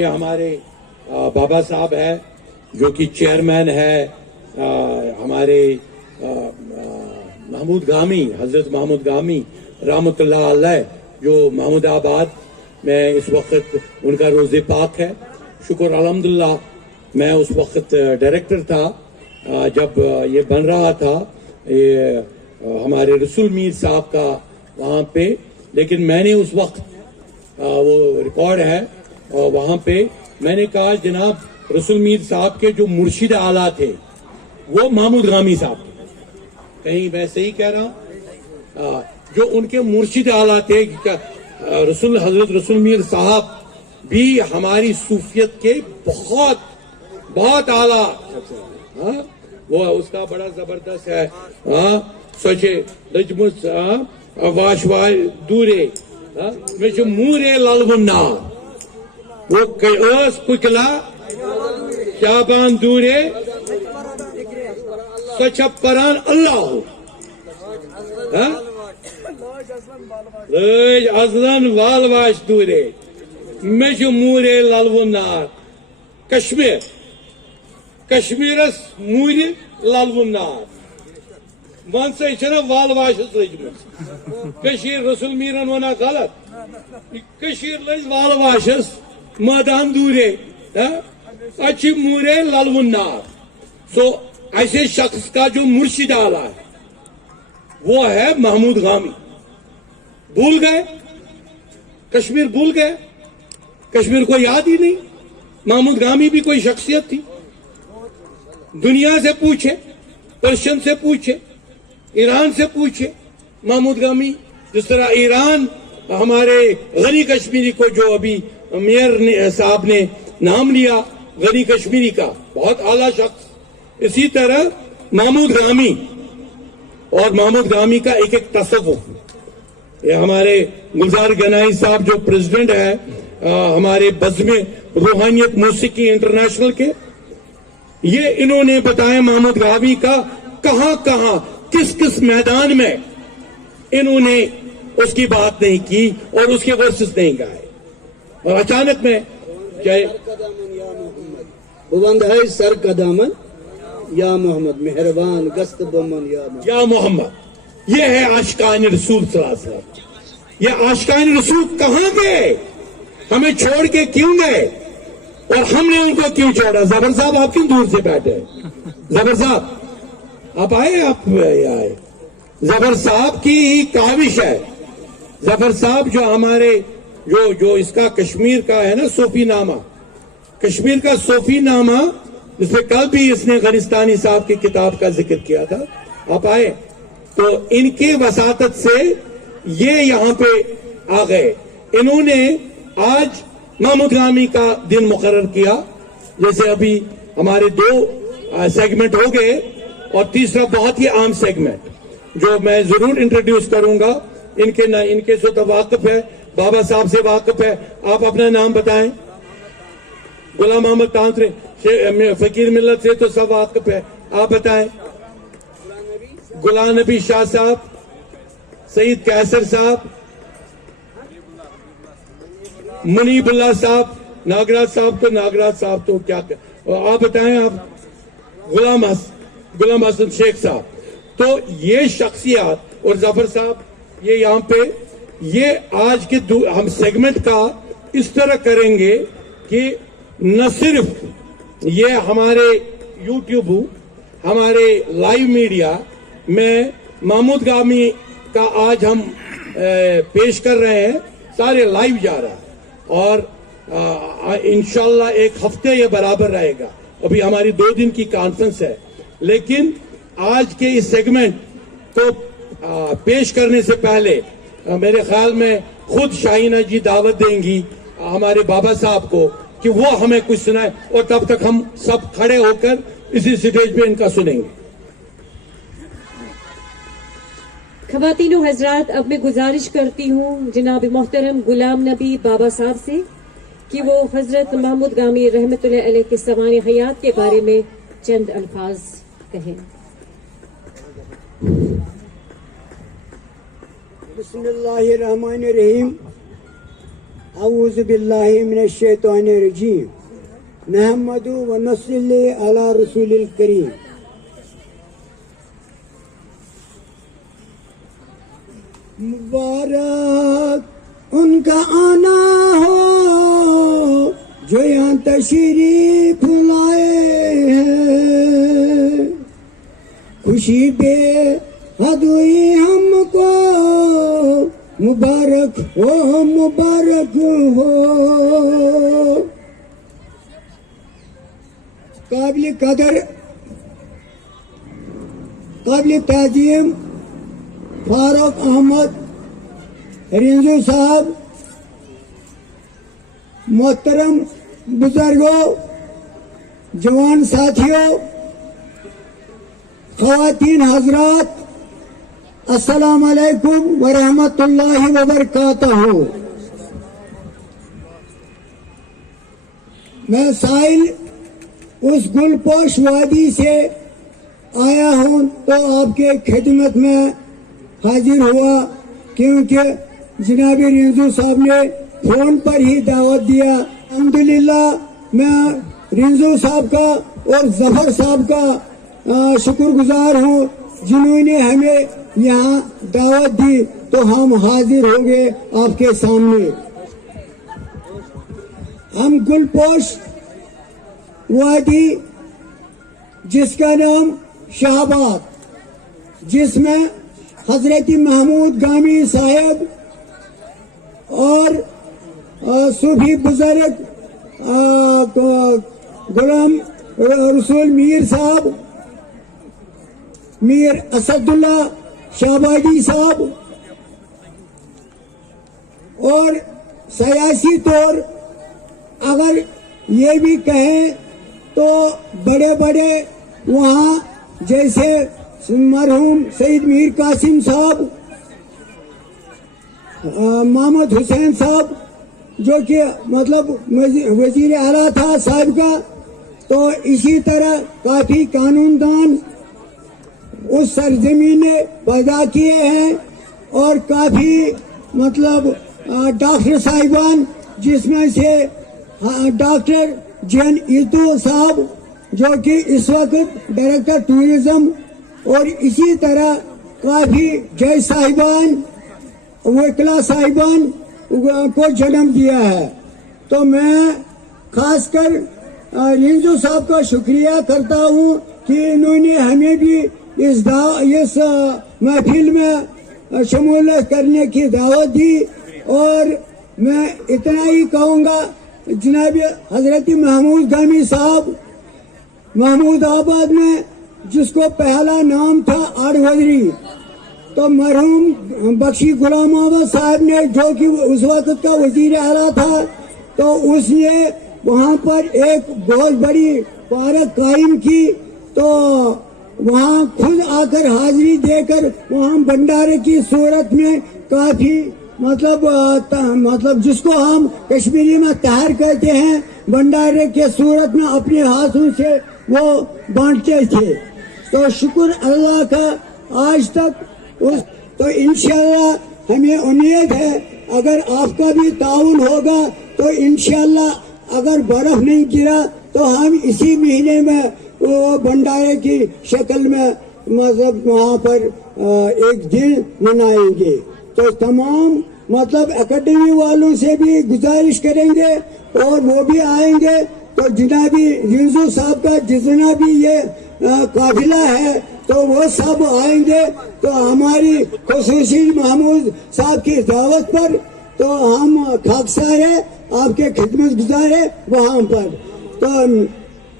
پہ ہمارے بابا صاحب ہے جو کہ چیئرمین ہے ہمارے محمود گامی، حضرت محمود گامی رحمۃ اللہ علیہ، جو محمود آباد میں اس وقت ان کا روز پاک ہے. شکر الحمدللہ. میں اس وقت ڈائریکٹر تھا جب یہ بن رہا تھا ہمارے رسول میر صاحب کا وہاں پہ، لیکن میں نے اس وقت وہ ریکارڈ ہے وہاں پہ میں نے کہا جناب رسول میر صاحب کے جو مرشد اعلیٰ تھے وہ محمود گامی صاحب تھے. کہیں میں صحیح کہہ رہا ہوں؟ جو ان کے مرشد اعلیٰ تھے حضرت رسول میر صاحب بھی ہماری صوفیت کے بہت اعلیٰ. وہ اس کا بڑا زبردست ہے. سوچے لجمس واش واش دورے میں جو مورے لالونا وہ اس پکلا شابان دورے سوچا پران اللہ لج ازلن وال واش دورے میں جو مورے لالونا کشمیرس موری لالونا ون سا یہ وال واشس لجمت رسول میرن ونا غلط لج وال واشس میدان دورے اچھی مورے لالونا. سو ایسے شخص کا جو مرشد اعلیٰ ہے وہ ہے محمود گامی. بھول گئے کشمیر، بھول گئے کشمیر کو یاد ہی نہیں. محمود گامی بھی کوئی شخصیت تھی. دنیا سے پوچھے، پرشین سے پوچھے، ایران سے پوچھے. محمود گامی جس طرح ایران ہمارے غنی کشمیری کو جو ابھی میئر صاحب نے نام لیا غنی کشمیری کا، بہت اعلیٰ شخص. اسی طرح محمود گامی اور محمود گامی کا ایک تصوف. یہ ہمارے گلزار گنائی صاحب جو پریزیڈنٹ ہے ہمارے بزم روحانیت موسیقی انٹرنیشنل کے، یہ انہوں نے بتایا محمود گامی کا کہاں کہاں کس میدان میں انہوں نے اس کی بات نہیں کی اور اس کے ورسز نہیں گائے. اور اچانک میں بلند ہے سر کا دامن یا محمد، مہربان گست بمن یا محمد. یہ ہے عاشقان رسول صلی اللہ علیہ وسلم. یہ عاشقان رسول کہاں گئے؟ ہمیں چھوڑ کے کیوں گئے اور ہم نے ان کو کیوں چھوڑا؟ زبر صاحب آپ کیوں دور سے بیٹھے؟ زبر صاحب آپ آئے، آپ آئے. زبر صاحب کی ہی کاوش ہے. زبر صاحب جو ہمارے جو اس کا کشمیر کا ہے نا صوفی نامہ، کشمیر کا صوفی نامہ، جس میں کل بھی اس نے غنستانی صاحب کی کتاب کا ذکر کیا تھا. آپ آئے تو ان کے وساطت سے یہ یہاں پہ آ گئے. انہوں نے آج محمود گامی کا دن مقرر کیا. جیسے ابھی ہمارے 2 سیگمنٹ ہو گئے اور تیسرا بہت ہی عام سیگمنٹ جو میں ضرور انٹروڈیوس کروں گا. ان کے سے تو واقف ہے، بابا صاحب سے واقف ہے. آپ اپنا نام بتائیں. غلام محمد تانترے فقیر ملت سے تو سب واقف ہے. آپ بتائیں. غلام نبی شاہ صاحب، سعید کیسر صاحب، منیب اللہ صاحب، ناگراج صاحب تو کیا آپ بتائیں. آپ غلام حسن شیخ صاحب. تو یہ شخصیات اور ظفر صاحب یہ یہاں پہ یہ آج کے ہم سیگمنٹ کا اس طرح کریں گے کہ نہ صرف یہ ہمارے یوٹیوب، ہمارے لائیو میڈیا میں محمود گامی کا آج ہم پیش کر رہے ہیں، سارے لائیو جا رہا ہے اور انشاءاللہ 1 ہفتے یہ برابر رہے گا. ابھی ہماری 2 دن کی کانفرنس ہے، لیکن آج کے اس سیگمنٹ کو پیش کرنے سے پہلے میرے خیال میں خود شاہینہ جی دعوت دیں گی ہمارے بابا صاحب کو کہ وہ ہمیں کچھ سنائے، اور تب تک ہم سب کھڑے ہو کر اسی سٹیج پہ ان کا سنیں گے. خواتین و حضرات، اب میں گزارش کرتی ہوں جناب محترم غلام نبی بابا صاحب سے کہ وہ حضرت محمود گامی رحمت اللہ علیہ کے سوانح حیات کے بارے میں چند الفاظ کہیں. بسم اللہ الرحمن الرحیم. अऊज़ु बिल्लाहि मिनश शैतानिर रजीम नहमदु व नसल्ली अला रसूलिल करीम। मुबारक उनका आना हो जो यहाँ तशरीफ लाए हैं, खुशी बेहद हुई हमको, मुबारक हो मुबारक हो। काबिल कदर काबिल ताजीम फारूक अहमद रिंजू साहब, मोहतरम बुजुर्गों, जवान साथियों, ख़वातीन हजरात, अस्सलाम अलैकुम व रहमतुल्लाहि व बरकातहू। मैं साहिल उस गुलपोश वादी से आया हूँ तो आपके खिदमत में हाजिर हुआ, क्योंकि जनाब रिंजू साहब ने फोन पर ही दावत दिया। अल्हम्दुलिल्लाह मैं रिंजू साहब का और जफर साहब का शुक्रगुजार हूँ, जिन्होंने हमें यहाँ दावत दी तो हम हाजिर हो गए आपके सामने। हम गुलपोश वादी, जिसका नाम शाहबाद, जिसमें हजरत महमूद गामी साहब और सूफी बुजुर्ग गुलाम रसूल मीर साहब, मीर असदुल्ला शाहबादी साहब, और सियासी तौर अगर ये भी कहें तो बड़े बड़े वहाँ जैसे मरहूम सईद मीर कासिम साहब, मोहम्मद हुसैन साहब, जो कि मतलब वजीर आला था साहब का, तो इसी तरह काफी कानूनदान उस सरजमीन ने पैदा किए हैं, और काफी मतलब डॉक्टर साहिबान, जिसमें से डॉक्टर जैन ईतू साहब जो कि इस वक्त डायरेक्टर टूरिज्म, और इसी तरह काफी जय साहिबान, वकला साहिबान को जन्म दिया है। तो मैं खासकर रिंजू साहब का शुक्रिया करता हूँ कि इन्होंने हमें भी इस महफिल में शमूलियत करने की दावत दी। और मैं इतना ही कहूँगा, जनाब हजरत महमूद गामी साहब महमूदाबाद में, जिसको पहला नाम था आड़वजरी, तो मरहूम बख्शी गुलाम अहमद साहब ने, जो कि उस वक्त का वजीर आला था, तो उसने वहाँ पर एक बहुत बड़ी पार्क कायम की। तो वहाँ खुद आकर हाजिरी देकर वहाँ भंडारे की सूरत में काफी मतलब जिसको हम कश्मीरी में तहर कहते हैं, भंडारे के सूरत में अपने हाथों से वो बांटते थे। तो शुक्र अल्लाह का आज तक तो इंशाअल्लाह हमें उम्मीद है अगर आपका भी ताउन होगा तो इंशाअल्लाह अगर बर्फ नहीं गिरा तो हम इसी महीने में वो भंडारे की शक्ल में मतलब वहाँ पर एक दिन मनाएंगे। तो तमाम मतलब एकेडमी वालों से भी गुजारिश करेंगे और वो भी आएंगे। तो जनाबी रिंजू साहब का जितना भी ये काफिला है तो वो सब आएंगे। तो हमारी खुसूसी महमूद साहब की दावत पर तो हम खाकसार है, आपके खिदमत गुजार है वहाँ पर। तो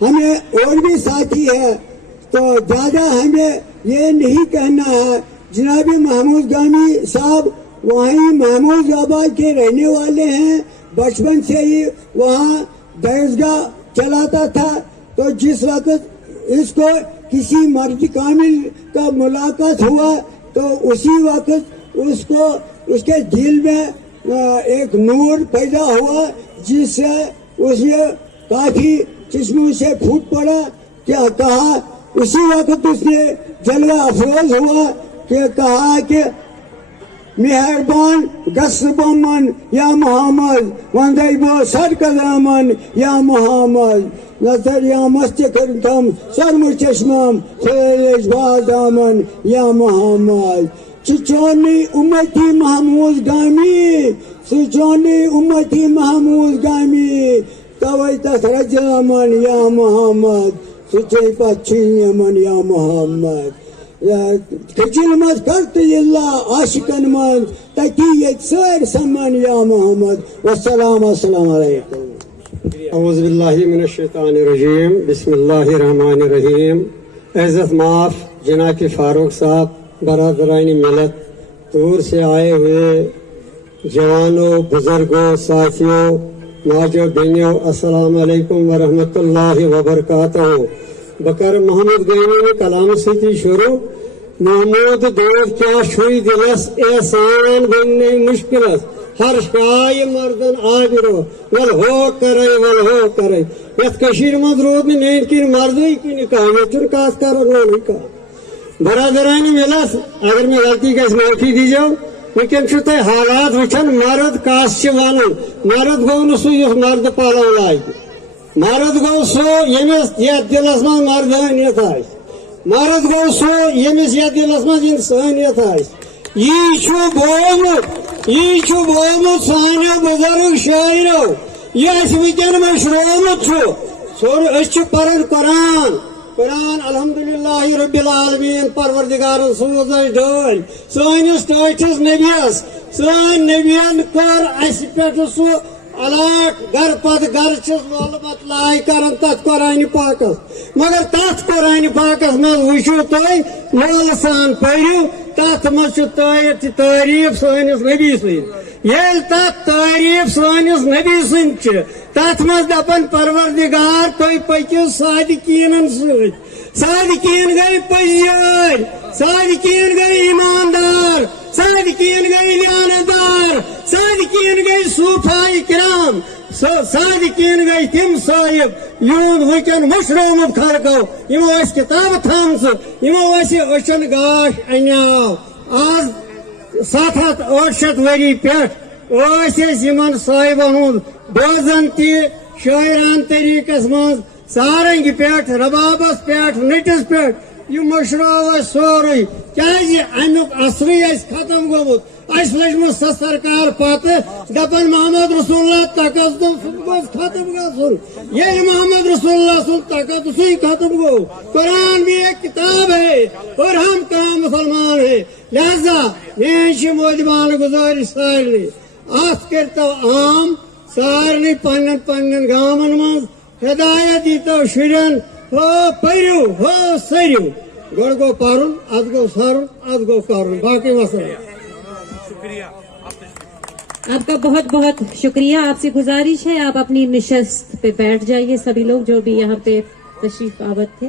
हमें और भी साथी है, तो ज्यादा हमें ये नहीं कहना है। जनाबी महमूद गामी साहब वहीं महमूदाबाद के रहने वाले हैं, बचपन से ही वहाँ दरसगाह चलाता था। तो जिस वक्त इसको किसी मर्द कामिल का मुलाकात हुआ तो उसी वक्त उसको उसके दिल में एक नूर पैदा हुआ, जिससे उसने काफी चश्मों से फूट पड़ा। क्या कहा उसी वक्त उसने जलवा अफरोज हुआ कि कहा कि मेहरबान गस्बमन या मोहम्मद वंदे बो सरकदामन या मोहम्मद नजरिया मस्तिकरतम सरमु चश्मम बादामन या मोहम्मद चिचोनी उम्मती महमूद गामी सुचोनी उम्मती महमूद गामी तवै तसरजमन या मोहम्मद सुचे पछियमन या मोहम्मद खिचिल मत करत इल्ला आशिकन मन तकी ये सर समान या मोहम्मद वस्सलाम अस्सलाम अलैकुम औज़ बिल्लाहि मिनश शैतानिर रजीम बिस्मिल्लाहिर्रहमानिर रहीम। इज़्ज़त माफ जनाब फारूक साहब, बरादरानी मिलत, दूर से आए हुए जवानों, बुजुर्गों, साथियों, माजो बहनों, अस्सलाम वालेकुम व रहमतुल्लाहि व बरकातहू। बकर मोहम्मद गैनी ने कलाम से थी शुरू, महमूद दोस्त क्या शुई दिलस एहसान बनने मुश्किल हर शाय मर्दन आबिरो वल हो करे यथ कशीर मज रोद में नेन की मर्दई की निकाह यथुन कास कर का बरादरानी मिलस। अगर मैं गलती का माफी दी जाओ वैकन हालात वुचन मर्द कास वन मर्द गो नु मर्द पालो लाग मर्द गो सो यमिस यथ दिलस मज मर्दानियत आस मर्द गो सो यमिस यथ दिलस मज इंसानियत आस। यह बोलमुत सानो बुजुर्ग शायरों यह वैकन मशरोमुत पान कुरान अल्हम्दुलिल्लाह रब्बिल आलमीन परवरदिगारन सूज डल सानिस टाटिस नबियस सान नबियन कर अस पे सू अलाट घर पत घर वोलमत लाय कर तथ कुरान पाकस मगर तथ कुरान पाकस मज वुचु तुम मोल सान पढ़ू तथ मज तारीफ सानिस नबी सद येल तथ तारीफ सानिस नबी सद तथ मज दपन परवरदिगार तुम पकियो सादिकीनन सद सादिकीन गई पजियार सादिकीन गई ईमानदार सादिकीन गई ध्यानदार सादिकीन गई सूफाई किराम सादिकीन गई तिम साहिब यून वैकन मशरोमुत खलको यमो किताब थम यमो अचन गाश अन्याव आज 700-800 वरी पे साहिबन हुंद बोजन शायरान तरीकस मज सारंग पे रबाबस पे नटिस पे यह मशराव सोरे क्या अमुक असरी खत्म गोमुत लजम सरकार पत दपन मोहम्मद रसूलुल्लाह तकद्दुस खत्म गन ये मोहम्मद रसूलुल्लाह सुन तकद्दुस खत्म गो। कुरान भी एक किताब है और हम तमाम मुसलमान है, लिहाजा मे मोजबान गुजारिश सारे अत करतो आम सारे पन्न गामन मज हिदायत दीतो शुरन हो परू हो सरू गोड़ गो पारुन अद गो सारुन अद गो कारुन बाकी मसला। आपका बहुत बहुत शुक्रिया। आपसे गुजारिश है आप अपनी निशस्त पे बैठ जाइए, सभी लोग जो भी यहाँ पे तशरीफ आवत थे।